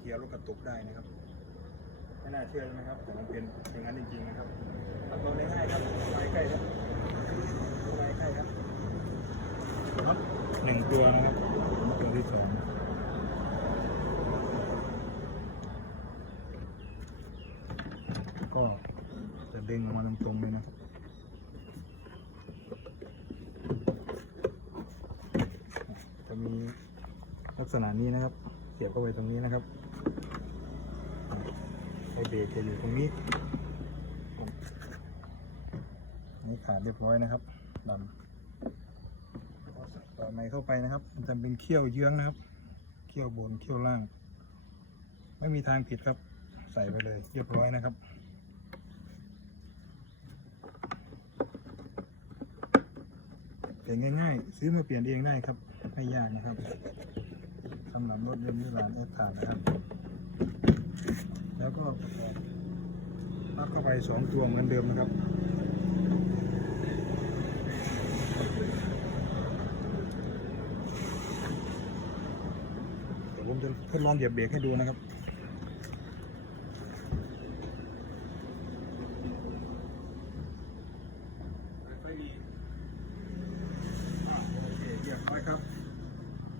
เกียร์รถกระตุกได้นะครับไม่น่าเชื่อนะครับแต่มันเป็นอย่างนั้นจริงๆนะครับทำตัวง่ายๆครับไปใกล้ครับไปใกล้ครับน็อตหนึ่งตัวนะครับตัวที่สองก็จะดึงออกมาตรงๆเลยนะจะมีลักษณะนี้นะครับ เสียบเข้าไปตรงนี้นะครับ ไอเบรกจะอยู่ตรงนี้นนี้ขาดเรียบร้อยนะครับดำต่อในเข้าไปนะครับ มันจะเป็นเขี้ยวเยื้องนะครับ เขี้ยวบนเขี้ยวล่าง ไม่มีทางผิดครับ ใส่ไปเลยเรียบร้อยนะครับเปลี่ยนง่าย ๆ ซื้อมาเปลี่ยนเองได้ครับ ไม่ยากนะครับสำหรับรถยนต์ที่ร้านเอฟทานนะครับ แล้วก็พักเข้าไปสองตัวเหมือนเดิมนะครับผมจะทดลองเหยียบเบรกให้ดูนะครับไฟดี